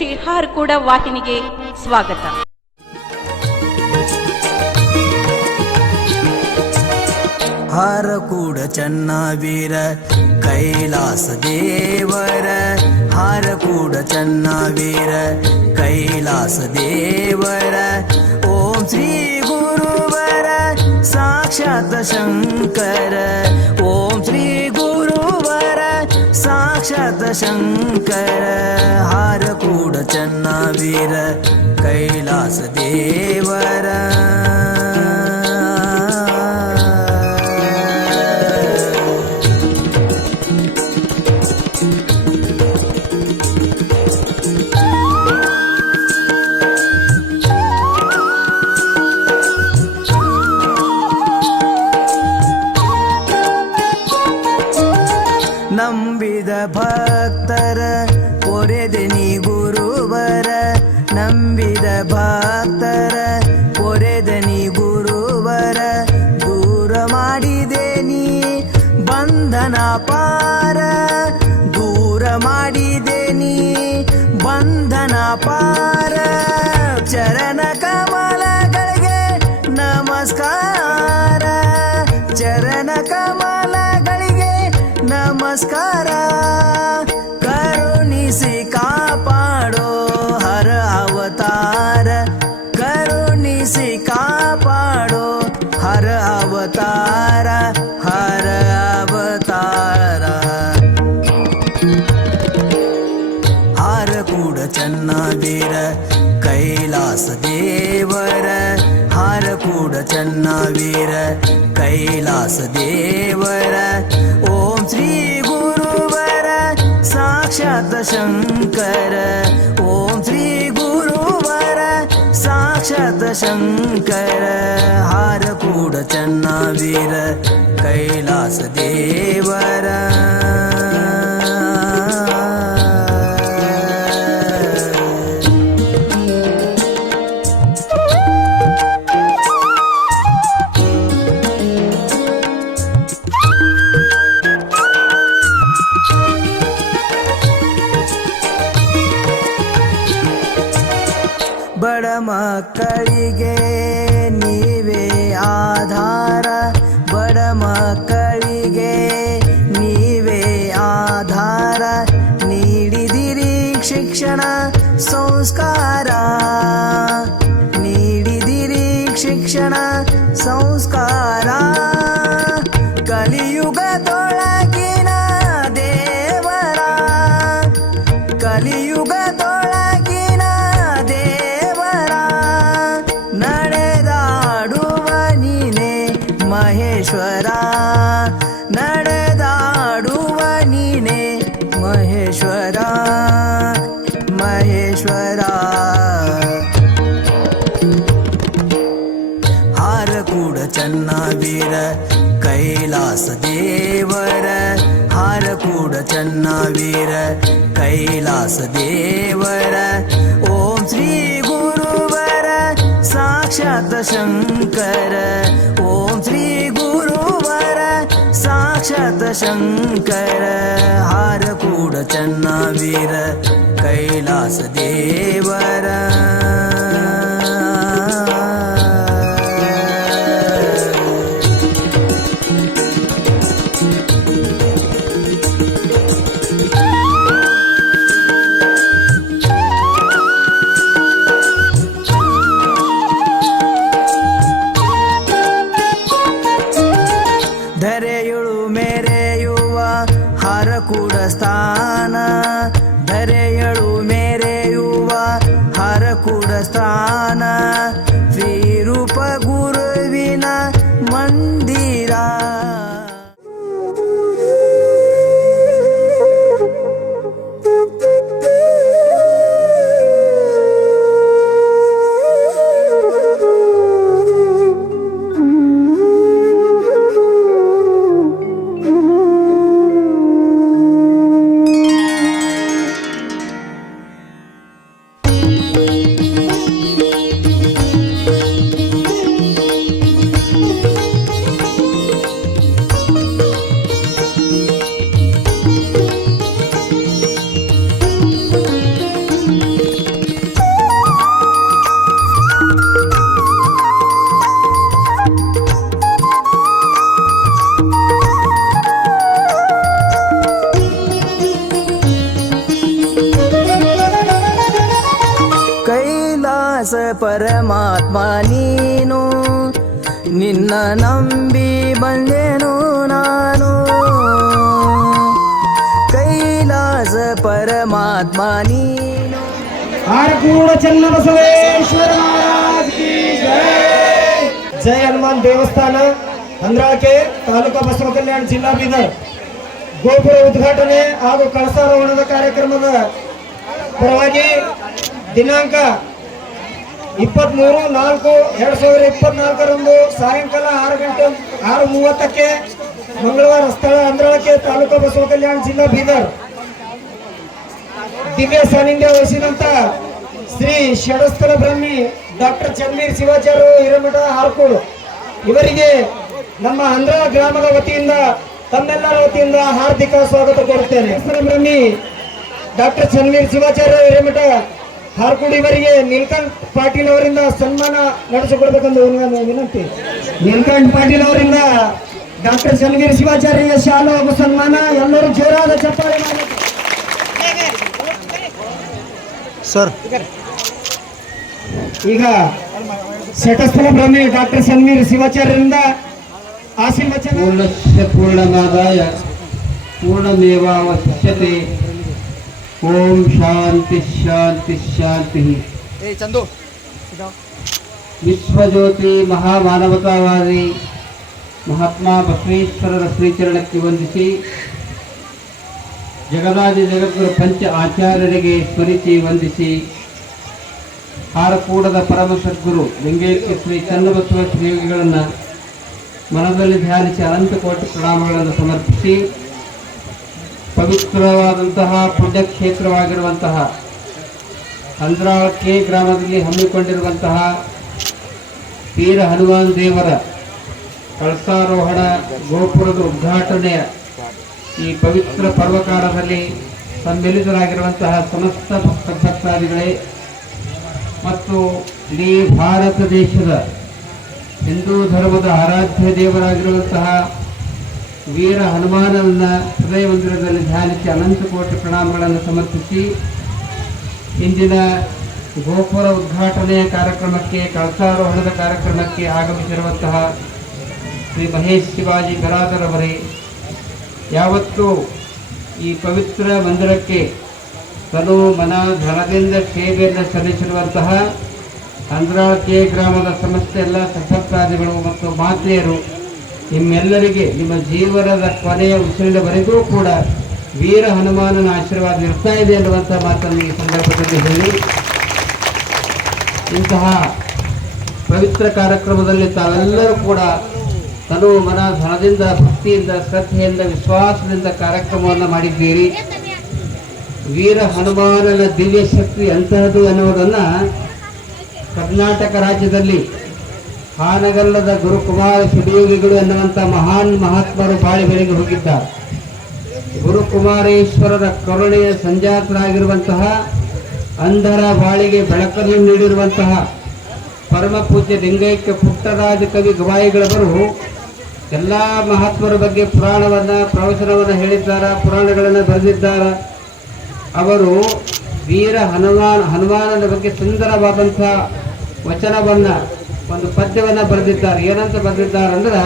ಶ್ರೀ ಹಾರಕೂಡ ವಾಹಿನಿಗೆ ಸ್ವಾಗತ ಹಾರಕೂಡ ಚನ್ನವೀರ ಕೈಲಾಸ ದೇವರ ಹಾರಕೂಡ ಚನ್ನವೀರ ಕೈಲಾಸ ದೇವರ ಓಂ ಶ್ರೀ ಗುರುವರ ಸಾಕ್ಷಾತ್ ಶಂಕರ ಓಂ ಶ್ರೀ ಗುರುವರ शतशङ्कर हारकूडचन्नावीर कैलासदेवर वीर कैलास देवर। ॐ श्री गुरुवर साक्षादशङ्कर ॐ श्री गुरुवर साक्षादशङ्कर हारकूडचन्ना वीर कैलास देवर। ಮಹೇಶ್ವರ, ನಡೆದಾಡುವ ನೀನೆ ಮಹೇಶ್ವರ ಮಹೇಶ್ವರ. ಹಾರ ಕೂಡ ಚನ್ನವೀರ ಕೈಲಾಸ ದೇವರ. ಹಾರ ಕೂಡ ಚನ್ನವೀರ ಕೈಲಾಸ ದೇವರ. ಓಂ ಶ್ರೀ ಗುರುವರ, ಸಾಕ್ಷಾತ್ ಶಂಕರ. श्रीगुरुवर साक्षात् शङ्कर हारकूडचन्नावीर कैलासदेवर ಕೈಲಾಸ ಪರಮಾತ್ಮ ನೀನು. ಆರಕೂಡ ಚನ್ನಬಸವೇಶ್ವರ ಮಹಾರಾಜ್ ಕಿ ಜೈ. ಜೈ ಹನುಮಾನ್ ದೇವಸ್ಥಾನ ಅಂದ್ರಾಳಕೆ ತಾಲೂಕಾ ಬಸವ ಕಲ್ಯಾಣ ಜಿಲ್ಲಾ ಬೀದರ್ ಗೋಪುರ ಉದ್ಘಾಟನೆ ಹಾಗೂ ಕಳಸಾರೋಹಣದ ಕಾರ್ಯಕ್ರಮದ ಪರವಾಗಿ ದಿನಾಂಕ ಇಪ್ಪತ್ಮೂರು ನಾಲ್ಕು ಎರಡ್ ಸಾವಿರದ ಇಪ್ಪತ್ನಾಲ್ಕರಂದು ಸಾಯಂಕಾಲ ಆರು ಗಂಟೆ, ಆರು ಮೂವತ್ತಕ್ಕೆ ಮಂಗಳವಾರ ಸ್ಥಳ ಅಂದ್ರಾಳಕ್ಕೆ ತಾಲೂಕಾ ಬಸವ ಕಲ್ಯಾಣ ಜಿಲ್ಲಾ ಬೀದರ್ ದಿವ್ಯ ಸಾನ್ನಿಧ್ಯ ವಹಿಸಿದಂತ ಶ್ರೀ ಷಡಸ್ಥಲ ಬ್ರಹ್ಮಿ ಡಾಕ್ಟರ್ ಚನ್ನೀರ್ ಶಿವಾಚಾರ್ಯ ಹಿರೇಮಠ ಹಾರ್ಕೋಡು. ಇವರಿಗೆ ನಮ್ಮ ಅಂದ್ರ ಗ್ರಾಮದ ವತಿಯಿಂದ, ತಮ್ಮೆಲ್ಲರ ವತಿಯಿಂದ ಹಾರ್ದಿಕ ಸ್ವಾಗತ ಕೋರುತ್ತೇನೆ. ಬ್ರಹ್ಮಿ ಡಾಕ್ಟರ್ ಚನ್ನವೀರ್ ಶಿವಾಚಾರ್ಯ ಹಿರೇಮಠ ಹಾರ್ಕೋಡು ಇವರಿಗೆ ನೀಲ್ಕಂಠ್ ಪಾಟೀಲ್ ಅವರಿಂದ ಸನ್ಮಾನ ನಡೆಸಿಕೊಡ್ಬೇಕೆಂದು ವಿನ- ವಿನಂತಿ. ನೀಲ್ಕಂಠ್ ಪಾಟೀಲ್ ಅವರಿಂದ ಡಾಕ್ಟರ್ ಚನ್ವೀರ್ ಶಿವಾಚಾರ್ಯ ಶಾಲು ಹಾಗೂ ಸನ್ಮಾನ. ಎಲ್ಲರೂ ಜೋರಾದ ಚಪ್ಪಾಳೆ ಮಾಡಬೇಕು सर। डॉक्टर समीर शिवाचार्य आशीर्वचन। शांति शांति शांति। विश्वज्योति महामानवतावादी महात्मा बसवेश्वर श्रीचरण की वंदी ಜಗದಾದಿ ಜಗದ್ಗುರು ಪಂಚ ಆಚಾರ್ಯರಿಗೆ ಸ್ಮರಿಸಿ ವಂದಿಸಿ. ಹಾರಕೂಡದ ಪರಮ ಸದ್ಗುರು ಲಿಂಗೈಕ್ಯ ಶ್ರೀ ಚನ್ನಬಸವ ಶ್ರೀಗಳನ್ನು ಮನದಲ್ಲಿ ಧ್ಯಾನಿಸಿ ಅನಂತ ಕೋಟಿ ಪ್ರಣಾಮಗಳನ್ನು ಸಮರ್ಪಿಸಿ. ಪವಿತ್ರವಾದಂತಹ ಪುಣ್ಯಕ್ಷೇತ್ರವಾಗಿರುವಂತಹ ಅಂದ್ರಾಳ ಕೆ ಗ್ರಾಮದಲ್ಲಿ ಹಮ್ಮಿಕೊಂಡಿರುವಂತಹ ವೀರ ಹನುಮಾನ್ ದೇವರ ಕಳಸಾರೋಹಣ ಗೋಪುರದ ಉದ್ಘಾಟನೆಯ ಈ ಪವಿತ್ರ ಪರ್ವಕಾಲದಲ್ಲಿ ಸಮ್ಮಿಲಿತರಾಗಿರುವಂತಹ ಸಮಸ್ತ ಭಕ್ತ ಭಕ್ತಾದಿಗಳೇ ಮತ್ತು ಇಡೀ ಭಾರತ ದೇಶದ ಹಿಂದೂ ಧರ್ಮದ ಆರಾಧ್ಯ ದೇವರಾಗಿರುವಂತಹ ವೀರ ಹನುಮಾನನ ಹೃದಯ ಮಂದಿರದಲ್ಲಿ ಧ್ಯಾನಿಸಿ ಅನಂತ ಕೋಟಿ ಪ್ರಣಾಮಗಳನ್ನು ಸಮರ್ಪಿಸಿ, ಇಂದಿನ ಗೋಪುರ ಉದ್ಘಾಟನೆಯ ಕಾರ್ಯಕ್ರಮಕ್ಕೆ, ಕಳಸಾರೋಹಣದ ಕಾರ್ಯಕ್ರಮಕ್ಕೆ ಆಗಮಿಸಿರುವಂತಹ ಶ್ರೀ ಮಹೇಶ್ ಶಿವಾಜಿ ಗರಾದರವರೇ ಯಾವತ್ತು ಈ ಪವಿತ್ರ ಮಂದಿರಕ್ಕೆ ತನು ಮನ ಧನದಿಂದ ಸೇವೆಯನ್ನು ಸಲ್ಲಿಸಿರುವಂತಹ ಅಂದ್ರಾಳ ಕೆ ಗ್ರಾಮದ ಸಮಸ್ತ ಎಲ್ಲ ಸಶಸ್ತ್ರಾದಿಗಳು ಮತ್ತು ಮಾತೆಯರು ನಿಮ್ಮೆಲ್ಲರಿಗೆ ನಿಮ್ಮ ಜೀವನದ ಕೊನೆಯ ಉಸಿರಿನವರೆಗೂ ಕೂಡ ವೀರ ಹನುಮಾನನ ಆಶೀರ್ವಾದ ಇರ್ತಾ ಇದೆ ಅನ್ನುವಂಥ ಮಾತನ್ನು ಈ ಸಂದರ್ಭದಲ್ಲಿ ಹೇಳಿ. ಇಂತಹ ಪವಿತ್ರ ಕಾರ್ಯಕ್ರಮದಲ್ಲಿ ತಾವೆಲ್ಲರೂ ಕೂಡ ತನು ಮನ ಧನದಿಂದ, ಭಕ್ತಿಯಿಂದ, ಶ್ರದ್ಧೆಯಿಂದ, ವಿಶ್ವಾಸದಿಂದ ಕಾರ್ಯಕ್ರಮವನ್ನು ಮಾಡಿದ್ದೀರಿ. ವೀರ ಹನುಮಾನನ ದಿವ್ಯ ಶಕ್ತಿ ಅಂತಹದು ಎನ್ನುವುದನ್ನು ಕರ್ನಾಟಕ ರಾಜ್ಯದಲ್ಲಿ ಹಾನಗಲ್ಲದ ಗುರುಕುಮಾರ ಸುಡಿಯೋಗಿಗಳು ಎನ್ನುವಂಥ ಮಹಾನ್ ಮಹಾತ್ಮರು ಬಾಳಿ ಬೆಳಗ್ಗೆ ಹೋಗಿದ್ದಾರೆ. ಗುರುಕುಮಾರೇಶ್ವರರ ಕರುಣೆಯ ಸಂಜಾತರಾಗಿರುವಂತಹ ಅಂಧರ ಬಾಳಿಗೆ ಬೆಳಕನ್ನು ನೀಡಿರುವಂತಹ ಪರಮ ಪೂಜ್ಯ ಲಿಂಗೈಕ್ಯ ಪುಟ್ಟರಾಜ ಕವಿ ಗವಾಯಿಗಳವರು ಎಲ್ಲ ಮಹಾತ್ಮರ ಬಗ್ಗೆ ಪುರಾಣವನ್ನು, ಪ್ರವಚನವನ್ನು ಹೇಳಿದ್ದಾರೆ, ಪುರಾಣಗಳನ್ನು ಬರೆದಿದ್ದಾರೆ. ಅವರು ವೀರ ಹನುಮಾನ್, ಹನುಮಾನನ ಬಗ್ಗೆ ಸುಂದರವಾದಂಥ ವಚನವನ್ನು, ಒಂದು ಪದ್ಯವನ್ನು ಬರೆದಿದ್ದಾರೆ. ಏನಂತ ಬರೆದಿದ್ದಾರೆ ಅಂದ್ರೆ,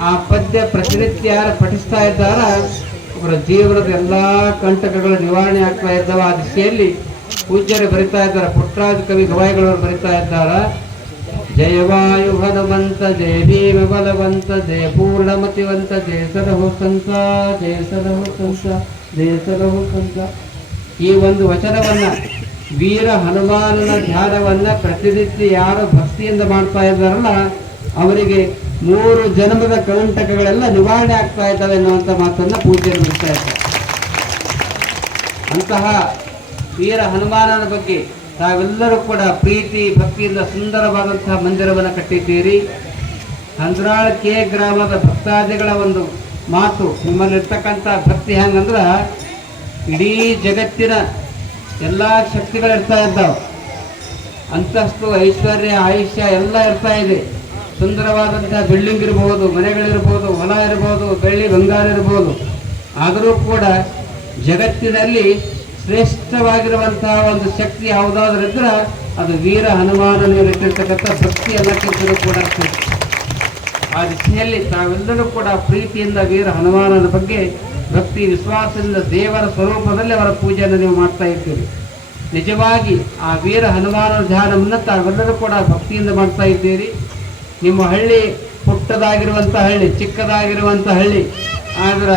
ಆ ಪದ್ಯ ಪ್ರತಿನಿತ್ಯ ಯಾರು ಪಠಿಸ್ತಾ ಇದ್ದಾರ, ಅವರ ಜೀವನದ ಎಲ್ಲ ಕಂಟಕಗಳ ನಿವಾರಣೆ ಆಗ್ತಾ ಇದ್ದಾವ ಆ ದಿಶೆಯಲ್ಲಿ ಪೂಜ್ಯರು ಬರಿತಾ ಇದ್ದಾರೆ. ಪುಟ್ಟರಾಜ ಕವಿ ಗವಾಯಿಗಳವರು ಬರಿತಾ ಇದ್ದಾರ. ಹನುಮಂತ ಜಯ ಭೀಮ ಬಲವಂತ ಜಯ ಪೂರ್ಣಮತಿವಂತ ಜಯ ಸರಹು ಸಂತ ಜಯ ಸರಹು ಸಂತ ಈ ಒಂದು ವಚನವನ್ನ ವೀರ ಹನುಮಾನನ ಧ್ಯಾನವನ್ನ ಪ್ರತಿನಿತ್ಯ ಯಾರು ಭಕ್ತಿಯಿಂದ ಮಾಡ್ತಾ ಇದ್ದಾರಲ್ಲ, ಅವರಿಗೆ ಮೂರು ಜನ್ಮದ ಕಂಟಕಗಳೆಲ್ಲ ನಿವಾರಣೆ ಆಗ್ತಾ ಇದ್ದಾವೆ ಎನ್ನುವಂಥ ಮಾತನ್ನ ಪೂಜೆ ಮಾಡ್ತಾ ಇದ್ದಾರೆ. ಅಂತಹ ವೀರ ಹನುಮಾನನ ಬಗ್ಗೆ ತಾವೆಲ್ಲರೂ ಕೂಡ ಪ್ರೀತಿ, ಭಕ್ತಿಯಿಂದ ಸುಂದರವಾದಂತಹ ಮಂದಿರವನ್ನು ಕಟ್ಟಿದ್ದೀರಿ. ಹಂದ್ರಾಳ್ ಕೆ ಗ್ರಾಮದ ಭಕ್ತಾದಿಗಳ ಒಂದು ಮಾತು, ನಿಮ್ಮಲ್ಲಿರ್ತಕ್ಕಂಥ ಭಕ್ತಿ ಹೆಂಗಂದ್ರೆ ಇಡೀ ಜಗತ್ತಿನ ಎಲ್ಲ ಶಕ್ತಿಗಳು ಇರ್ತಾ ಇದ್ದಾವೆ. ಅಂತಸ್ತು, ಐಶ್ವರ್ಯ, ಆಯುಷ್ಯ ಎಲ್ಲ ಇರ್ತಾ ಇದೆ. ಸುಂದರವಾದಂಥ ಬಿಲ್ಡಿಂಗ್ ಇರ್ಬೋದು ಮನೆಗಳಿರ್ಬೋದು ಹೊಲ ಇರ್ಬೋದು, ಬೆಳ್ಳಿ ಬಂಗಾರ ಇರ್ಬೋದು. ಆದರೂ ಕೂಡ ಜಗತ್ತಿನಲ್ಲಿ ಶ್ರೇಷ್ಠವಾಗಿರುವಂತಹ ಒಂದು ಶಕ್ತಿ ಯಾವುದಾದ್ರೂ ಇದ್ರೆ ಅದು ವೀರ ಹನುಮಾನನ ಇಟ್ಟಿರ್ತಕ್ಕಂಥ ಭಕ್ತಿ ಅನ್ನಕ್ಕಿಂತಲೂ ಕೂಡ. ಆ ದಿಶೆಯಲ್ಲಿ ತಾವೆಲ್ಲರೂ ಕೂಡ ಪ್ರೀತಿಯಿಂದ ವೀರ ಹನುಮಾನನ ಬಗ್ಗೆ ಭಕ್ತಿ, ವಿಶ್ವಾಸದಿಂದ ದೇವರ ಸ್ವರೂಪದಲ್ಲಿ ಅವರ ಪೂಜೆಯನ್ನು ನೀವು ಮಾಡ್ತಾ ಇದ್ದೀರಿ ನಿಜವಾಗಿ ಆ ವೀರ ಹನುಮಾನನ ಧ್ಯಾನವನ್ನು ತಾವೆಲ್ಲರೂ ಕೂಡ ಭಕ್ತಿಯಿಂದ ಮಾಡ್ತಾ ಇದ್ದೀರಿ ನಿಮ್ಮ ಹಳ್ಳಿ ಪುಟ್ಟದಾಗಿರುವಂಥ ಹಳ್ಳಿ, ಚಿಕ್ಕದಾಗಿರುವಂಥ ಹಳ್ಳಿ, ಆದ್ರೆ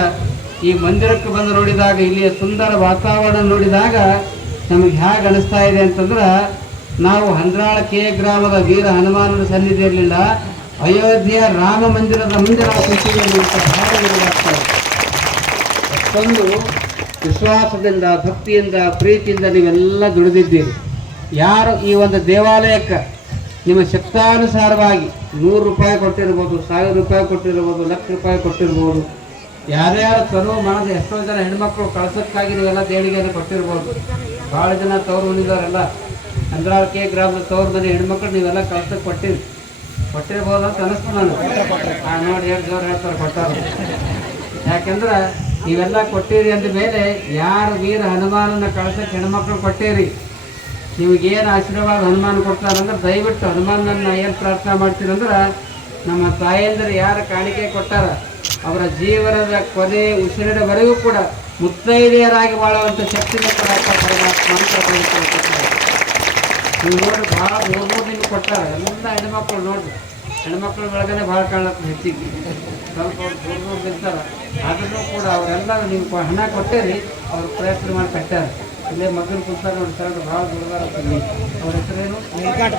ಈ ಮಂದಿರಕ್ಕೆ ಬಂದು ನೋಡಿದಾಗ, ಇಲ್ಲಿಯ ಸುಂದರ ವಾತಾವರಣ ನೋಡಿದಾಗ ನಮಗೆ ಹೇಗೆ ಅನಿಸ್ತಾ ಇದೆ ಅಂತಂದ್ರೆ, ನಾವು ಹಂದ್ರಾಳ ಕೆ ಗ್ರಾಮದ ವೀರ ಹನುಮಾನನ ಸನ್ನಿಧಿಯಲ್ಲಿಲ್ಲ, ಅಯೋಧ್ಯೆಯ ರಾಮ ಮಂದಿರದ ಮುಂದೆ ನಾವು ಅಷ್ಟೊಂದು ವಿಶ್ವಾಸದಿಂದ, ಭಕ್ತಿಯಿಂದ, ಪ್ರೀತಿಯಿಂದ ನೀವೆಲ್ಲ ದುಡಿದಿದ್ದೀರಿ. ಯಾರು ಈ ಒಂದು ದೇವಾಲಯಕ್ಕೆ ನಿಮ್ಮ ಶಕ್ತಾನುಸಾರವಾಗಿ ನೂರು ರೂಪಾಯಿ ಕೊಟ್ಟಿರ್ಬೋದು, ಸಾವಿರ ರೂಪಾಯಿ ಕೊಟ್ಟಿರ್ಬೋದು, ಲಕ್ಷ ರೂಪಾಯಿ ಕೊಟ್ಟಿರ್ಬೋದು ಯಾರ್ಯಾರು ತರುವ ಮನದ ಎಷ್ಟೋ ಜನ ಹೆಣ್ಮಕ್ಳು ಕಳ್ಸಕ್ಕಾಗಿ ಎಲ್ಲ ದೇಣಿಗೆಯನ್ನು ಕೊಟ್ಟಿರ್ಬೋದು. ಭಾಳ ಜನ ತವರು ಅವ್ರ ಕೆ ಗ್ರಾಮದ ತವರು ಮನೆ ಹೆಣ್ಮಕ್ಳು ನೀವೆಲ್ಲ ಕಳ್ಸಕ್ಕೆ ಕೊಟ್ಟಿರಿ. ಕೊಟ್ಟಿರ್ಬೋದು ಅಂತ ಅನಿಸ್ತು ನಾನು ಆ ನೋಡಿ ಎರಡು ಜೋರು ಹೇಳ್ತಾರೆ ಕೊಟ್ಟಾರ ಯಾಕೆಂದ್ರೆ ನೀವೆಲ್ಲ ಕೊಟ್ಟಿರಿ ಅಂದ ಮೇಲೆ ಯಾರು ವೀರ ಹನುಮಾನನ ಕಳ್ಸಕ್ಕೆ ಹೆಣ್ಮಕ್ಳು ಕೊಟ್ಟಿರಿ. ನಿಮಗೇನು ಆಶೀರ್ವಾದ ಹನುಮಾನ ಕೊಡ್ತಾರಂದ್ರೆ ದಯವಿಟ್ಟು ಹನುಮಾನನ್ನ ಏನು ಪ್ರಾರ್ಥನೆ ಮಾಡ್ತೀರಂದ್ರೆ ನಮ್ಮ ತಾಯಂದಿರು ಯಾರು ಕಾಣಿಕೆ ಕೊಟ್ಟಾರ? ಅವರ ಜೀವನದ ಕೊನೆ ಉಸಿರಿನವರೆಗೂ ಕೂಡ ಮುತ್ತೈದೆಯರಾಗಿ ಬಾಳುವಂಥ ಶಕ್ತಿನ ಕೊಡಕ್ಕ ಪರಮಾತ್ಮ. ನೀವು ನೋಡಿ ಭಾಳ ಮೂರು ಮೂರು ದಿನ ಕೊಟ್ಟಾರ ಎಲ್ಲ ಹೆಣ್ಮಕ್ಳು ನೋಡ್ರಿ. ಹೆಣ್ಮಕ್ಳ ಒಳಗನೆ ಭಾಳ ಕಾಣತ್ತೆ ಹೆಚ್ಚಿಗೆ. ಸ್ವಲ್ಪ ದೂರ ನಿಂತಾರ ಅದನ್ನು ಕೂಡ ಅವರೆಲ್ಲ ನೀವು ಹಣ ಕೊಟ್ಟೇರಿ ಅವ್ರು ಪ್ರಯತ್ನ ಮಾಡಿ ಕಟ್ಟಾರ ಇಲ್ಲೇ ಮಗನ ಕುಂತಾರ ನೋಡಿ ಸರ್ ಭಾಳ ದುರ್ಗಾರ ಅವ್ರ ಹೆಸರೇನು? ನೀಲಕಂಠ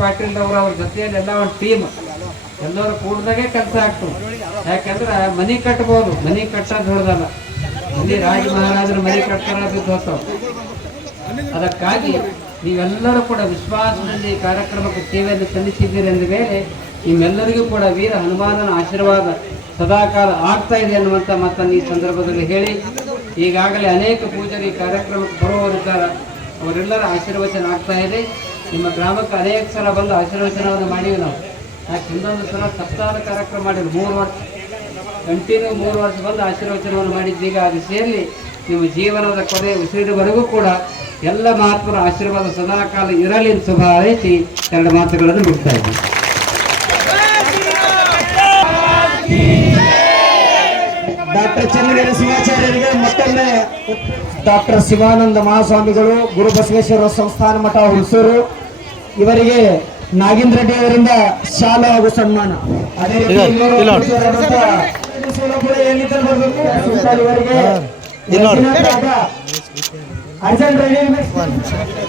ಪಾಟೀಲ್. ಅವರು ಅವ್ರ ಜೊತೆಯಲ್ಲಿ ಎಲ್ಲ ಒಂದು ಟೀಮ್ ಎಲ್ಲರೂ ಕೂಡ್ದಾಗೆ ಕೆಲಸ ಆಗ್ತದೆ. ಯಾಕಂದ್ರೆ ಮನಿ ಕಟ್ಬೋದು, ಮನಿ ಕಟ್ಟೋದು ಹೊಡೆದಲ್ಲ ಇಲ್ಲಿ ರಾಜ ಮಹಾರಾಜರು ಮನಿ ಕಟ್ತಾರ ಅದಕ್ಕಾಗಿ ನೀವೆಲ್ಲರೂ ಕೂಡ ವಿಶ್ವಾಸದಲ್ಲಿ ಕಾರ್ಯಕ್ರಮಕ್ಕೆ ಸೇವೆಯನ್ನು ಸಲ್ಲಿಸಿದ್ದೀರಿ ಅಂದ ಮೇಲೆ ನಿಮ್ಮೆಲ್ಲರಿಗೂ ಕೂಡ ವೀರ ಹನುಮಾನನ ಆಶೀರ್ವಾದ ಸದಾಕಾಲ ಆಗ್ತಾ ಇದೆ ಅನ್ನುವಂಥ ಮಾತನ್ನು ಈ ಸಂದರ್ಭದಲ್ಲಿ ಹೇಳಿ, ಈಗಾಗಲೇ ಅನೇಕ ಪೂಜಾರಿ ಕಾರ್ಯಕ್ರಮಕ್ಕೆ ಕಾರ್ಯಕ್ರಮಕ್ಕೆ ಬರುವವರಿದ್ದಾರೆ ಅವರೆಲ್ಲರ ಆಶೀರ್ವಚನ ಆಗ್ತಾ ಇದೆ. ನಿಮ್ಮ ಗ್ರಾಮಕ್ಕೆ ಅನೇಕ ಸಲ ಬಂದು ಆಶೀರ್ವಚನವನ್ನು ಮಾಡೀವಿ ನಾವು. ಯಾಕೆ ಹಿಂದೊಂದು ಸಲ ಸಪ್ತಾಹ ಕಾರ್ಯಕ್ರಮ ಮಾಡಿದ್ರು. ಮೂರು ವರ್ಷ. ಕಂಟಿನ್ಯೂ ಮೂರು ವರ್ಷ ಬಂದು ಆಶೀರ್ವಚನವನ್ನು ಮಾಡಿದ್ದೀಗ ಅದು ಸೇರಿ ನಿಮ್ಮ ಜೀವನದ ಕೊನೆ ಉಸಿರಿನವರೆಗೂ ಕೂಡ ಎಲ್ಲ ಮಹಾತ್ಮರ ಆಶೀರ್ವಾದ ಸದಾಕಾಲ ಇರಲಿ ಅಂತ ಶುಭ ಹಾರೈಸಿ ಎರಡು ಮಾತುಗಳನ್ನು ಬಿಡ್ತಾ ಇದ್ದೀನಿ. ಡಾಕ್ಟರ್ ಚಂದ್ರ ಶಿವಾಚಾರ್ಯರಿಗೆ ಮತ್ತೊಮ್ಮೆ ಡಾಕ್ಟರ್ ಶಿವಾನಂದ ಮಹಾಸ್ವಾಮಿಗಳು, ಗುರು ಬಸವೇಶ್ವರ ಸಂಸ್ಥಾನ ಮಠ ಹುಣಸೂರು ಇವರಿಗೆ ನಾಗೇಂದ್ರ ರೆಡ್ಡಿ ಅವರಿಂದ ಸಾಲ ಹಾಗೂ ಸನ್ಮಾನ. ಅದೇ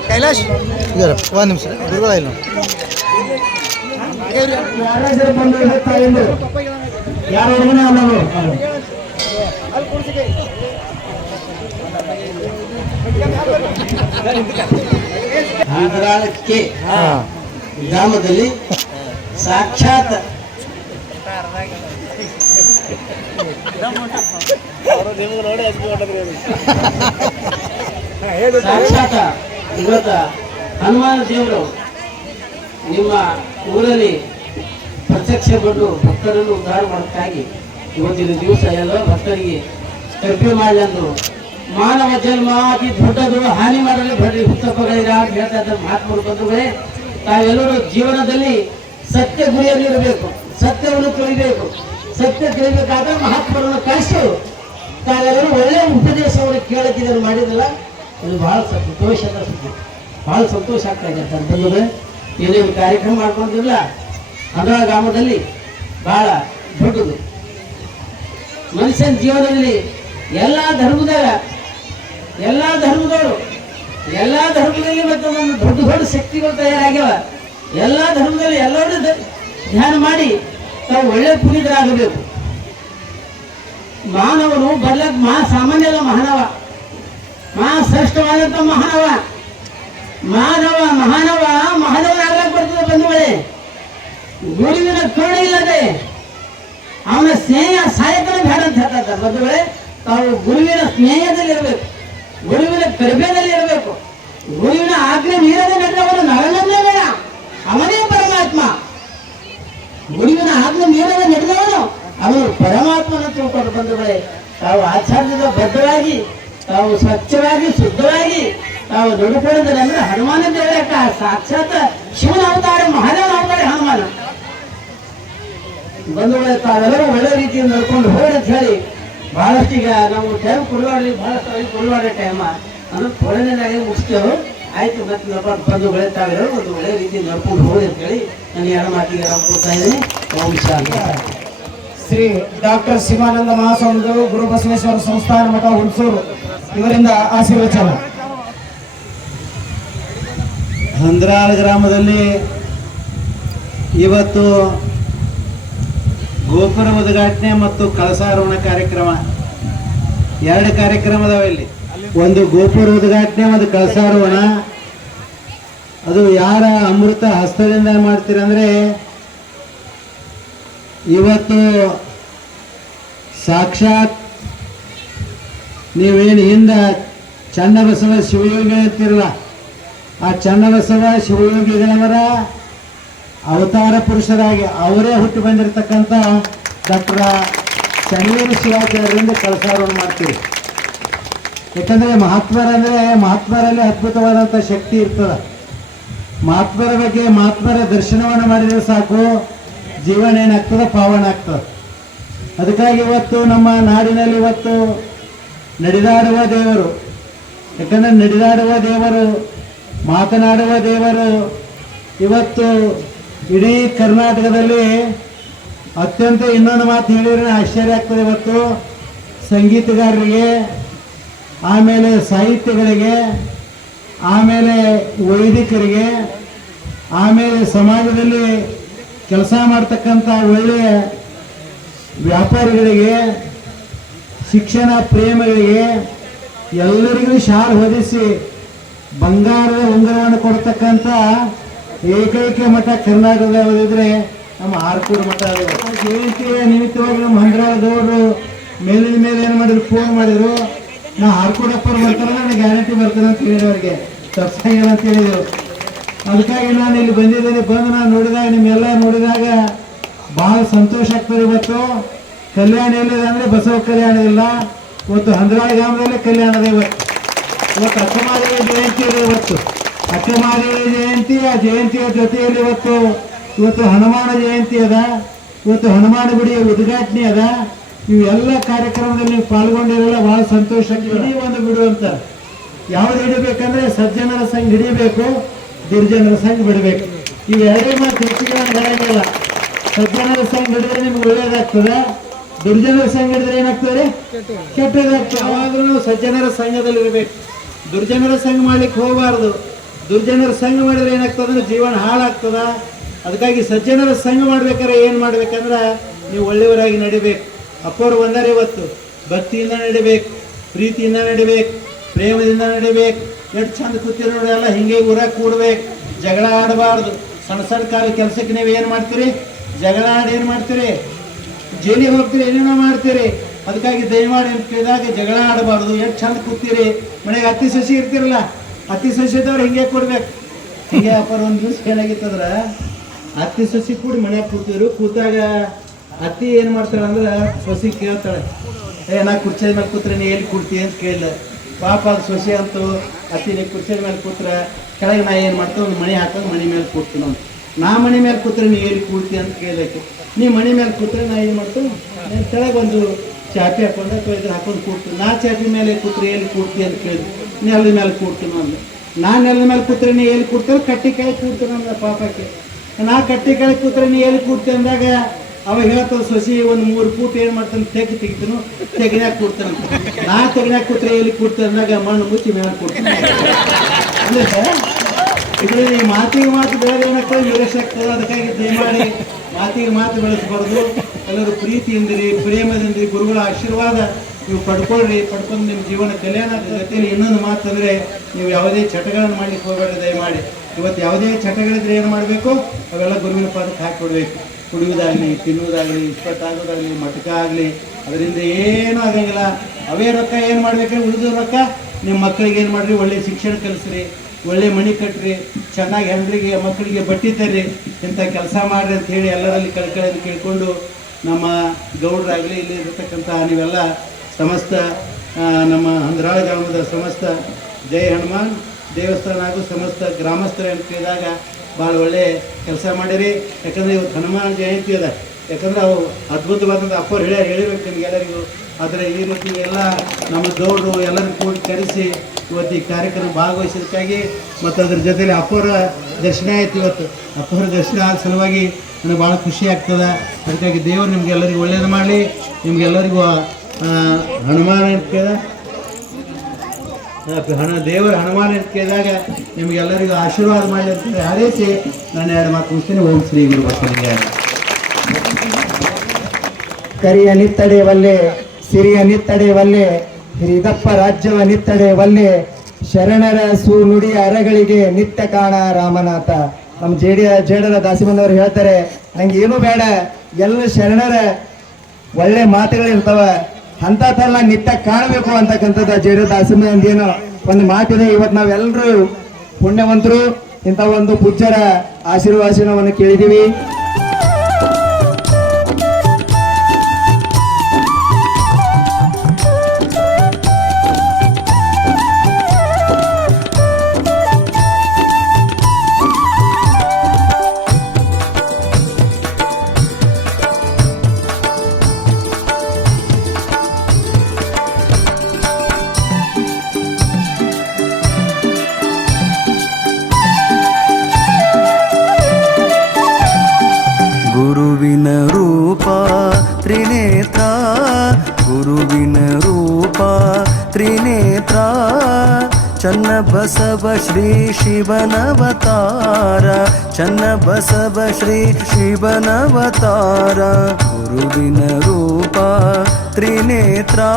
ಕೈಲಾಶ್. ಒಂದು ನಿಮಿಷ. ಗುರುಗಳ ಇಲ್ಲ. ಯಾರು ಹಾಂ. ಗ್ರಾಮದಲ್ಲಿ ಸಾಕ್ಷಾತ್ ಸಾಕ್ಷಾತ್ ಇವತ್ತ ಹನುಮಾನ ದೇವರು ನಿಮ್ಮ ಊರಲ್ಲಿ ಪ್ರತ್ಯಕ್ಷಗೊಂಡು ಭಕ್ತರನ್ನು ಉದ್ಧಾರ ಮಾಡೋಕ್ಕಾಗಿ ಇವತ್ತಿನ ದಿವಸ ಎಲ್ಲ ಭಕ್ತರಿಗೆ ಕೃಪೆ ಮಾಡಲೆಂದು ಮಾನವ ಜನ್ಮ ಅತಿ ದೊಡ್ಡದು ಹಾನಿ ಮಾಡಲು ಬರಲಿ ಹುತ್ತಪ್ಪಗಳಿರ ಅಂತ ಹೇಳ್ತಾ ಇದ್ದಾರೆ ಮಹಾತ್ಮರು ಬಂಧುಗಳೇ ತಾವೆಲ್ಲರೂ ಜೀವನದಲ್ಲಿ ಸತ್ಯ ಗುರಿಯಲ್ಲಿರಬೇಕು ಸತ್ಯವನ್ನು ತಿಳಿಬೇಕು, ಸತ್ಯ ತಿಳಿಬೇಕಾದ ಮಹಾತ್ಮರನ್ನು ಕಳಿಸು ತಾವೆಲ್ಲರೂ ಒಳ್ಳೆಯ ಉಪದೇಶವನ್ನು ಕೇಳಕ್ಕೆ ಇದನ್ನು ಮಾಡಿದಲ್ಲ ಅದು ಬಹಳ ಸಂತೋಷ ಸುದ್ದಿ ಬಹಳ ಸಂತೋಷ ಆಗ್ತಾ ಇದೆ ಅಂತ ಬಂಧುಗಳೇ ಏನೇ ಕಾರ್ಯಕ್ರಮ ಮಾಡ್ಕೊಂಡಿರಲ್ಲ ಅದರ ಗ್ರಾಮದಲ್ಲಿ ಬಹಳ ದೊಡ್ಡದು. ಮನುಷ್ಯನ ಜೀವನದಲ್ಲಿ ಎಲ್ಲ ಧರ್ಮದ, ಎಲ್ಲ ಧರ್ಮದವರು ಎಲ್ಲ ಧರ್ಮದಲ್ಲಿ ಮತ್ತು ಒಂದು ದೊಡ್ಡ ದೊಡ್ಡ ಶಕ್ತಿಗಳು ತಯಾರಾಗ್ಯವ. ಎಲ್ಲ ಧರ್ಮದಲ್ಲಿ ಎಲ್ಲರೂ ಧ್ಯಾನ ಮಾಡಿ ತಾವು ಒಳ್ಳೆ ಪುನೀತರಾಗಬೇಕು. ಮಾನವನು ಬರ್ಲಕ್ ಮಹಾ ಸಾಮಾನ್ಯ ಅಲ್ಲ ಮಹಾನವ. ಮಹಾ ಶ್ರೇಷ್ಠವಾದಂಥ ಮಹಾನವ. ಮಾನವ, ಮಹಾನವ ಮಹಾನವನಾಗ್ಲಕ್ ಬರ್ತದೆ ಬಂಧುಗಳೇ. ಗುರುವಿನ ಕರುಣೆ ಇಲ್ಲದೆ ಅವನ ಸ್ನೇಹ ಸಾಯಕನ ಬೇಡ ಅಂತ ಹೇಳ್ತಾರೆ ಬಂಧುಗಳೇ. ತಾವು ಗುರುವಿನ ಸ್ನೇಹದಲ್ಲಿ ಇರಬೇಕು ಗುರುವಿನ ಕೃಪೆಯಲ್ಲಿ ಇರಬೇಕು. ಗುರುವಿನ ಆಜ್ಞೆ ಮೀರದೆ ನಡೆದವನು ನರನನ್ನೇ ಬೇಡ. ಅವನೇ ಪರಮಾತ್ಮ. ಗುರುವಿನ ಆಜ್ಞೆ ಮೀರದೆ ನಡೆದವನು ಅವನು ಪರಮಾತ್ಮನ ತಿಳ್ಕೊಂಡು ಬಂಧುಗಳೇ ತಾವು ಆಚಾರ್ಯದ ಬದ್ಧವಾಗಿ ತಾವು ಸ್ವಚ್ಛವಾಗಿ, ಶುದ್ಧವಾಗಿ, ತಾವು ದುಡುಕೊಂಡಿದ್ದಾರೆ ಅಂದ್ರೆ ಹನುಮಾನ ದೇವರಕ್ಕ ಸಾಕ್ಷಾತ್ ಶಿವನ ಅವತಾರ, ಮಹಾದೇವನ ಅವತಾರ ಹನುಮಾನ. ಬಂಧುಗಳೇ ತಾವೆಲ್ಲರೂ ಒಳ್ಳೆ ರೀತಿಯಿಂದ ನಡ್ಕೊಂಡು ಹೋಗಿ ಅಂತ ಹೇಳಿ ಬಹಳಷ್ಟು ಈಗ ನಾವು ಟೈಮ್ ಕುರುವಾಡಿ ಬಹಳಷ್ಟು ಕುರುವಾಡ ಟೈಮ ಅಂದ್ರೆ ಒಳ್ಳೆದಾಗಿ ಮುಗಿಸ್ತೇವೆ. ಆಯ್ತು ಮತ್ತೆ ನಮ್ಮ ಬಂಧುಗಳೇ ತಾವೆಲ್ಲರೂ ಒಂದು ಒಳ್ಳೆ ರೀತಿ ನಡ್ಕೊಂಡು ಹೋಗಿ ಅಂತ ಹೇಳಿ ನಾನು ಎರಡು ಮಾತಿಗೆ ನಾವು ಕೊಡ್ತಾ ಇದ್ದೀನಿ. ಓಂ ಶಾಂತಿ. ಶ್ರೀ ಡಾಕ್ಟರ್ ಶಿವಾನಂದ ಮಹಾಸ್ವಾಮಿಗಳು ಗುರು ಬಸವೇಶ್ವರ ಸಂಸ್ಥಾನ ಮಠ ಹುಣಸೂರು. ಇವರಿಂದ ಆಶೀರ್ವಚನ. ಹಂದ್ರಾಳ ಗ್ರಾಮದಲ್ಲಿ ಇವತ್ತು ಗೋಪುರ ಉದ್ಘಾಟನೆ ಮತ್ತು ಕಳಸಾರೋಹಣ ಕಾರ್ಯಕ್ರಮ. ಎರಡು ಕಾರ್ಯಕ್ರಮ ಅದಾವೆ ಇಲ್ಲಿ. ಒಂದು ಗೋಪುರ ಉದ್ಘಾಟನೆ ಒಂದು ಕಳಸಾರೋಹಣ. ಅದು ಯಾರ ಅಮೃತ ಹಸ್ತದಿಂದ ಮಾಡ್ತೀರಂದ್ರೆ ಇವತ್ತು ಸಾಕ್ಷಾತ್ ನೀವೇನು ಹಿಂದೆ ಚನ್ನಬಸವ ಶಿವಯೋಗಿ ಅಂತಿರಲ್ಲ ಆ ಚನ್ನಬಸವ ಶಿವಯೋಗಿಗಳವರ ಅವತಾರ ಪುರುಷರಾಗಿ ಅವರೇ ಹುಟ್ಟು ಬಂದಿರತಕ್ಕಂಥ ಡಾಕ್ಟರ್ ಚನ್ನವೀರ ಶಿವಾಚಾರ್ಯರಿಂದ ಕಳಸಾರೋಹಣ ಮಾಡ್ತೀವಿ. ಯಾಕಂದರೆ ಮಹಾತ್ಮರಂದರೆ ಮಹಾತ್ಮರಲ್ಲಿ ಅದ್ಭುತವಾದಂಥ ಶಕ್ತಿ ಇರ್ತದೆ. ಮಹಾತ್ಮರ ಬಗ್ಗೆ ಮಹಾತ್ಮರ ದರ್ಶನವನ್ನು ಮಾಡಿದರೆ ಸಾಕು, ಜೀವನ ಏನಾಗ್ತದ ಪಾವನ ಆಗ್ತದೆ. ಅದಕ್ಕಾಗಿ ಇವತ್ತು ನಮ್ಮ ನಾಡಿನಲ್ಲಿ ಇವತ್ತು ನಡೆದಾಡುವ ದೇವರು, ಯಾಕಂದರೆ ನಡೆದಾಡುವ ದೇವರು, ಮಾತನಾಡುವ ದೇವರು ಇವತ್ತು ಇಡೀ ಕರ್ನಾಟಕದಲ್ಲಿ ಅತ್ಯಂತ ಇನ್ನೊಂದು ಮಾತು ಹೇಳಿದ್ರೆ ಆಶ್ಚರ್ಯ ಆಗ್ತದೆ ಇವತ್ತು. ಸಂಗೀತಗಾರರಿಗೆ, ಆಮೇಲೆ ಸಾಹಿತ್ಯಗಳಿಗೆ, ಆಮೇಲೆ ವೈದಿಕರಿಗೆ, ಆಮೇಲೆ ಸಮಾಜದಲ್ಲಿ ಕೆಲಸ ಮಾಡ್ತಕ್ಕಂಥ ಒಳ್ಳೆಯ ವ್ಯಾಪಾರಿಗಳಿಗೆ, ಶಿಕ್ಷಣ ಪ್ರೇಮಿಗಳಿಗೆ ಎಲ್ಲರಿಗೂ ಶಾಲೆ ಹೊದಿಸಿ ಬಂಗಾರದ ಉಂಗುರವನ್ನು ಕೊಡ್ತಕ್ಕಂಥ ಏಕೈಕ ಮಠ ಕರ್ನಾಟಕದ ಯಾವುದಿದ್ರೆ ನಮ್ಮ ಆರ್ಕೂರು ಮಠ ಜಯಂತಿಯ ನಿಮಿತ್ತವಾಗಿ ನಮ್ಮ ಹಂದ್ರಾಳದವರು ಮೇಲಿನ ಮೇಲೆ ಏನು ಮಾಡಿದ್ರು ಫೋನ್ ಮಾಡಿದ್ರು. ನಾ ಹಾರ್ಕೋಡಪ್ಪರು ಬರ್ತಾರ, ನನಗೆ ಗ್ಯಾರಂಟಿ ಬರ್ತಾನೆ ಅಂತ ಹೇಳಿದ್ರು ಅವ್ರಿಗೆ ಸತ್ಸಂಗ ಅಂತ ಹೇಳಿದ್ರು. ಅದಕ್ಕಾಗಿ ನಾನು ಇಲ್ಲಿ ಬಂದಿದ್ದೇನೆ. ಬಂದು ನಾನು ನೋಡಿದಾಗ, ನಿಮ್ಮೆಲ್ಲ ನೋಡಿದಾಗ ಬಹಳ ಸಂತೋಷ ಆಗ್ತದೆ ಇವತ್ತು. ಕಲ್ಯಾಣ ಎಲ್ಲಿದೆ ಅಂದ್ರೆ ಬಸವ ಕಲ್ಯಾಣ ಇಲ್ಲ. ಇವತ್ತು ಹಂದ್ರಾಳ ಗ್ರಾಮದಲ್ಲೇ ಕಲ್ಯಾಣ ಇದೆ ಇವತ್ತು. ಇವತ್ತು ಅಕ್ಕಮಾದೇವಿ ಜಯಂತಿ ಇದೆ ಇವತ್ತು. ಅಕ್ಕಮಾದೇವಿ ಜಯಂತಿ ಆ ಜಯಂತಿಯ ಜೊತೆಯಲ್ಲಿ ಇವತ್ತು ಇವತ್ತು ಹನುಮಾನ ಜಯಂತಿ ಅದ. ಇವತ್ತು ಹನುಮಾನ ಗುಡಿಯ ಉದ್ಘಾಟನೆ ಅದ. ಇವೆಲ್ಲ ಕಾರ್ಯಕ್ರಮದಲ್ಲಿ ನೀವು ಪಾಲ್ಗೊಂಡಿರಲ್ಲ, ಬಹಳ ಸಂತೋಷ. ಒಂದು ಬಿಡು ಅಂತ. ಯಾವ್ದು ಹಿಡಿಬೇಕಂದ್ರೆ ಸಜ್ಜನರ ಸಂಘ ಹಿಡಿಬೇಕು, ದುರ್ಜನರ ಸಂಘ ಬಿಡಬೇಕು. ಇವೆರಡೇ ಮಾತು ಹೆಚ್ಚಿಗೆ ಹೇಳಂಗಿಲ್ಲ ಸಜ್ಜನರ ಸಂಘ ಹಿಡಿದ್ರೆ ನಿಮ್ಗೆ ಒಳ್ಳೇದಾಗ್ತದೆ? ದುರ್ಜನರ ಸಂಘ ಹಿಡಿದ್ರೆ ಏನಾಗ್ತದೆ? ಕೆಟ್ಟದಾಗ್ತದೆ. ಯಾವಾಗಲೂ ಸಜ್ಜನರ ಸಂಘದಲ್ಲಿ ಇರಬೇಕು ದುರ್ಜನರ ಸಂಘ ಮಾಡ್ಲಿಕ್ಕೆ ಹೋಗಬಾರ್ದು. ದುರ್ಜನರ ಸಂಘ ಮಾಡಿದ್ರೆ ಏನಾಗ್ತದೆ? ಅಂದ್ರೆ ಜೀವನ ಹಾಳಾಗ್ತದ. ಅದಕ್ಕಾಗಿ ಸಜ್ಜನರ ಸಂಘ ಮಾಡ್ಬೇಕಾದ್ರೆ ಏನು ಮಾಡ್ಬೇಕಂದ್ರೆ ನೀವು ಒಳ್ಳೆಯವರಾಗಿ ನಡಿಬೇಕು. ಅಪ್ಪವ್ರು ಬಂದಾರೆ ಇವತ್ತು. ಭಕ್ತಿಯಿಂದ ನಡಿಬೇಕು, ಪ್ರೀತಿಯಿಂದ ನಡಿಬೇಕು, ಪ್ರೇಮದಿಂದ ನಡಿಬೇಕು. ಎಷ್ಟು ಚಂದ ಕೂತಿರೋ ನೋಡಲ್ಲ ಎಲ್ಲ ಹಿಂಗೆ ಊರಾಗ ಕೂಡ್ಬೇಕು. ಜಗಳ ಆಡಬಾರ್ದು. ಸಣ್ಣ ಸಣ್ಣ ಕಾಲ ಕೆಲಸಕ್ಕೆ ನೀವು ಏನು ಮಾಡ್ತೀರಿ? ಜಗಳ ಆಡಿ ಏನು ಮಾಡ್ತೀರಿ? ಜೈಲಿಗೆ ಹೋಗ್ತೀರಿ, ಏನೇನೋ ಮಾಡ್ತೀರಿ. ಅದಕ್ಕಾಗಿ ದಯಮಾಡಿ ಅಂತ ಕೇಳಿದಾಗ ಜಗಳ ಆಡಬಾರ್ದು. ಎಷ್ಟು ಚಂದ ಕೂತೀರಿ? ಮನೆಗೆ ಅತಿ ಸಸಿ ಇರ್ತಿರಲ್ಲ ಅತ್ತಿ ಸೊಸಿದವ್ರು ಹಿಂಗೆ ಕೊಡ್ಬೇಕು? ಹಿಂಗೆ ಅಪ್ಪರ ಒಂದು ದಿವಸ ಏನಾಗಿತ್ತಂದ್ರ, ಅತ್ತಿ ಸಸಿ ಕೂಡಿ ಮನ್ಯಾಗ ಕೂತಿದ್ರು ಕೂತಾಗ ಅತ್ತಿ ಏನು ಮಾಡ್ತಾಳೆ ಅಂದ್ರೆ ಸೊಸಿ ಕೇಳ್ತಾಳೆ. ಏ, ನಾ ಕುರ್ಚಿ ಮೇಲೆ ಕೂತ್ರೆ ನೀ ಎಲ್ಲಿ ಕೂಡ್ತಿ? ಅಂತ ಕೇಳಿಲ್ಲ ಪಾಪ ಸೊಸಿ ಅಂತೂ ಅತ್ತಿ ನೀ ಕುರ್ಚಿ ಮೇಲೆ ಕೂತ್ರೆ ಕೆಳಗೆ ನಾ ಏನು ಮಾಡ್ತೇವೆ ಒಂದು ಮಣಿ ಹಾಕೊಂಡು ಮಣಿ ಮೇಲೆ ಕೂಡ್ತೀನಿ ಅಂತ. ನಾ ಮನೆ ಮೇಲೆ ಕೂತ್ರೆ ನೀ ಎಲ್ಲಿ ಕೂಡ್ತಿ? ಅಂತ ಕೇಳಕ್ಕೆ ನೀ ಮನೆ ಮೇಲೆ ಕೂತ್ರೆ ನಾ ಏನು ಮಾಡ್ತೇವೆ ನಾನು ಕೆಳಗೆ ಒಂದು ಚಾಪಿ ಹಾಕೊಂಡು ಅಥವಾ ಇದ್ರ ಹಾಕೊಂಡು ಕೂಡ್ತೀನಿ ನಾ ಚಾಪಿ ಮೇಲೆ ಕೂತ್ರೆ ಎಲ್ಲಿ ಕೂಡ್ತಿ? ಅಂತ ಕೇಳಿದ್ವಿ ನೆಲದ ಮೇಲೆ ಕೂಡ್ತೀನಿ ಅಂದ್ರೆ ನಾ ನೆಲದ ಮೇಲೆ ಕೂತ್ರೆ ನೀ ಎಲ್ಲಿ ಕೂಡ್ತೀರ ಕಟ್ಟಿ ಕೆಳಗೆ ಕೂಡ್ತೀನಿ ಅಂದ ಪಾಪಕ್ಕೆ. ನಾ ಕಟ್ಟಿ ಕೆಳಗೆ ಕೂತ್ರೆ ನೀ ಎಲ್ಲಿ ಕೂಡ್ತಿ ಅಂದಾಗ ಅವ ಹೇಳ್ತಾವ, ಸೊಸಿ, ಒಂದು ಮೂರು ಫೂಟ್ ಏನು ಮಾಡ್ತಾನೆ ತೆಗಿ ತೆಗಿತನು. ತೆಗಿನ್ಯಾಕ ಕೂಡ್ತಾನೆ ನಾ ತೆಗಿನ್ಯಾಕ ಕೂತ್ರೆ ಎಲ್ಲಿ ಕೂಡ್ತೀನಿ ಅಂದಾಗ ಮಣ್ಣು ಮುಚ್ಚಿ ಮೇಲೆ ಕೂಡ್ತಾನೆ ಅಂದ್ರೆ ಇದರಲ್ಲಿ ಮಾತಿಗೆ ಮಾತು ಬೇರೆ ಏನಕ್ಕೆ ನಿರಾಶೆ ಆಗ್ತದೆ ಅದಕ್ಕಾಗಿ ದಯಮಾಡಿ ಮಾತಿಗೆ ಮಾತು ಬೆಳೆಸಬಾರ್ದು. ಎಲ್ಲರೂ ಪ್ರೀತಿಯಿಂದಿರಿ, ಪ್ರೇಮದಿಂದಿರಿ, ಗುರುಗಳ ಆಶೀರ್ವಾದ ನೀವು ಪಡ್ಕೊಳ್ರಿ, ಪಡ್ಕೊಂಡು ನಿಮ್ಮ ಜೀವನ ಕಲ್ಯಾಣ. ಜೊತೆಲಿ ಇನ್ನೊಂದು ಅಂದರೆ ನೀವು ಯಾವುದೇ ಚಟಗಳನ್ನು ಮಾಡ್ಲಿಕ್ಕೆ ಹೋಗಬೇಡ, ದಯಮಾಡಿ. ಇವತ್ತು ಯಾವುದೇ ಚಟಗಳಿದ್ರೆ ಏನು ಮಾಡಬೇಕು? ಅವೆಲ್ಲ ಗುರುವಿನ ಪಾದಕ್ಕೆ ಹಾಕಿಕೊಡ್ಬೇಕು. ಕುಡಿಯುವುದಾಗಲಿ, ತಿನ್ನುವುದಾಗಲಿ ಇಷ್ಟಪಟ್ಟಾಗೋದಾಗಲಿ ಮಟಕ ಆಗಲಿ, ಅದರಿಂದ ಏನೂ ಆಗಂಗಿಲ್ಲ. ಅವೇ ರೊಕ್ಕ ಏನು ಮಾಡಬೇಕು ಉಳಿದ ರೊಕ್ಕ. ನಿಮ್ಮ ಮಕ್ಕಳಿಗೆ ಏನು ಮಾಡ್ರಿ? ಒಳ್ಳೆ ಶಿಕ್ಷಣ ಕಲಿಸ್ರಿ, ಒಳ್ಳೆ ಮಣಿ ಕಟ್ಟ್ರಿ ಚೆನ್ನಾಗಿ ಹೆಂಡ್ರಿಗೆ ಮಕ್ಕಳಿಗೆ ಬಟ್ಟೆ ತರ್ರಿ, ಇಂಥ ಕೆಲಸ ಮಾಡ್ರಿ ಅಂತ ಹೇಳಿ ಎಲ್ಲರಲ್ಲಿ ಕಳ್ಕಳಿಯನ್ನು ಕೇಳಿಕೊಂಡು ನಮ್ಮ ಗೌಡರಾಗಲಿ ಇಲ್ಲಿ ಇರತಕ್ಕಂಥ ನೀವೆಲ್ಲ ಸಮಸ್ತ ನಮ್ಮ ಹಂದ್ರಾಳ ಗ್ರಾಮದ ಸಮಸ್ತ ಜೈ ಹನುಮಾನ್, ದೇವಸ್ಥಾನ ಹಾಗೂ ಸಮಸ್ತ ಗ್ರಾಮಸ್ಥರ ಅಂತ ಕೇಳಿದಾಗ ಭಾಳ ಒಳ್ಳೆಯ ಕೆಲಸ ಮಾಡಿರಿ. ಯಾಕಂದರೆ ಇವತ್ತು ಹನುಮಾನ್ ಜಯಂತಿ ಅದ. ಯಾಕಂದರೆ ಅವು ಅದ್ಭುತವಾದಂಥ ಅಪ್ಪರು ಹೇಳ್ಯಾರ, ಹೇಳಿರ್ಬೇಕು ನಿಮಗೆಲ್ಲರಿಗೂ ಆದರೆ ಈ ರೀತಿ ಎಲ್ಲ ನಮ್ಮ ದೌಡರು ಎಲ್ಲರೂ ಕೂಡಿ ಕರೆಸಿ ಇವತ್ತು ಈ ಕಾರ್ಯಕ್ರಮ ಭಾಗವಹಿಸೋದಕ್ಕಾಗಿ ಮತ್ತು ಅದ್ರ ಜೊತೆಲಿ ಅಪ್ಪರ ದರ್ಶನ ಆಯ್ತು ಇವತ್ತು. ಅಪ್ಪರ ದರ್ಶನ ಆದ ಸಲುವಾಗಿ ನನಗೆ ಭಾಳ ಖುಷಿ ಆಗ್ತದೆ. ಅದಕ್ಕಾಗಿ ದೇವರು ನಿಮಗೆಲ್ಲರಿಗೂ ಒಳ್ಳೇದು ಮಾಡಲಿ. ನಿಮ್ಗೆಲ್ಲರಿಗೂ ಹನುಮಾನ ಅಂತ ಕೇಳಿದ. ಹಣ, ದೇವರ ಹನುಮಾನ ಅಂತ ಕೇಳಿದಾಗ ನಿಮಗೆಲ್ಲರಿಗೂ ಆಶೀರ್ವಾದ ಮಾಡಿ ಅಂತ ಹಾರೈಸಿ ನಾನು ಎರಡು ಮಾತು ಮುಗಿಸ್ತೀನಿ. ಓಂ ಶ್ರೀ ಗುರು ಬಸವಲಿಂಗ ಕರಿಯ ನಿತ್ತಡೆಯವಲ್ಲೇ ಸಿರಿಯ ನಿತ್ತಡೆಯವಲ್ಲೇ ಹಿರಿದಪ್ಪ ರಾಜ್ಯವ ನಿತ್ತಡೆಯವಲ್ಲೇ ಶರಣರ ಸುನುಡಿಯ ಅರಗಳಿಗೆ ನಿತ್ಯ ಕಾಣ ರಾಮನಾಥ. ನಮ್ಮ ಜೇಡಿಯ ಜೇಡರ ದಾಸಿಬಂದವರು ಹೇಳ್ತಾರೆ, ನಂಗೆ ಏನು ಬೇಡ, ಎಲ್ಲ ಶರಣರ ಒಳ್ಳೆ ಮಾತುಗಳಿರ್ತಾವ. ಅಂತ ನಿತ್ಯ ಕಾಣಬೇಕು ಅಂತಕ್ಕಂಥದ್ದು ಜೇಡಿಯ ದಾಸಿಮಂದ ಅಂದೇನು ಒಂದು ಮಾತಿದೆ. ಇವತ್ತು ನಾವೆಲ್ಲರೂ ಪುಣ್ಯವಂತರು. ಇಂಥ ಒಂದು ಪುಜ್ಜರ ಆಶೀರ್ವಾಸನವನ್ನು ಕೇಳಿದೀವಿ ीनरूपा त्रिनेत्रा गुरुविनरूपा त्रिनेत्रा चन्नबसव श्री शिवनवतारा चन्न श्री शिवनवतार गुरुविनरूपा त्रिनेत्रा।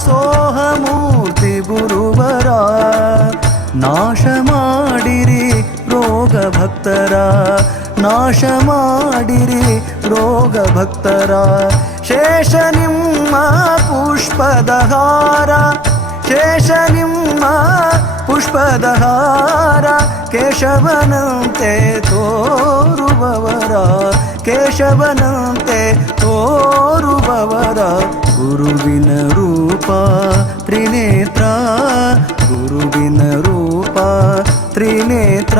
ದಾಸೋಹಮೂರ್ತಿ ಗುರುವರ ನಾಶ ಮಾಡಿರಿ ರೋಗ ಭಕ್ತರ, ನಾಶ ಮಾಡಿರಿ ರೋಗ ಭಕ್ತರ. ಶೇಷ ನಿಮ್ಮ ಪುಷ್ಪದಹಾರ ಶೇಷ ನಿಮ್ಮ ಪುಷ್ಪದಹಾರ ಕೇಶವನಂತೆ ತೋರುವವರ ಕೇಶವನಂತೆ ತೋರುವವರ. ಗುರುವಿನ ರೂಪ ತ್ರಿನೇತ್ರ ಗುರುವಿನ ರೂಪ ತ್ರಿನೇತ್ರ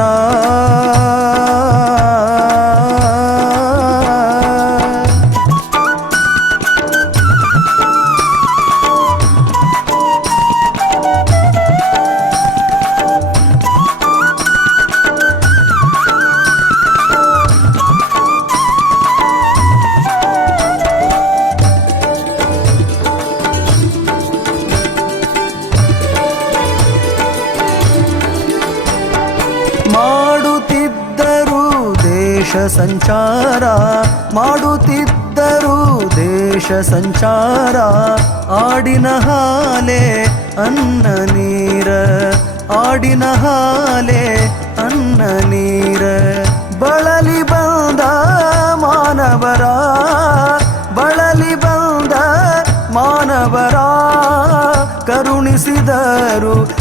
ಸಂಚಾರ ಮಾಡುತ್ತಿದ್ದರು ದೇಶ ಸಂಚಾರ, ಆಡಿನ ಹಾಲೆ ಅನ್ನ ನೀರ, ಆಡಿನ ಹಾಲೆ ಅನ್ನ ನೀರ. ಬಳಲಿ ಬಂದ ಮಾನವರ, ಬಳಲಿ ಬಂದ ಮಾನವರ, ಕರುಣಿಸಿದರು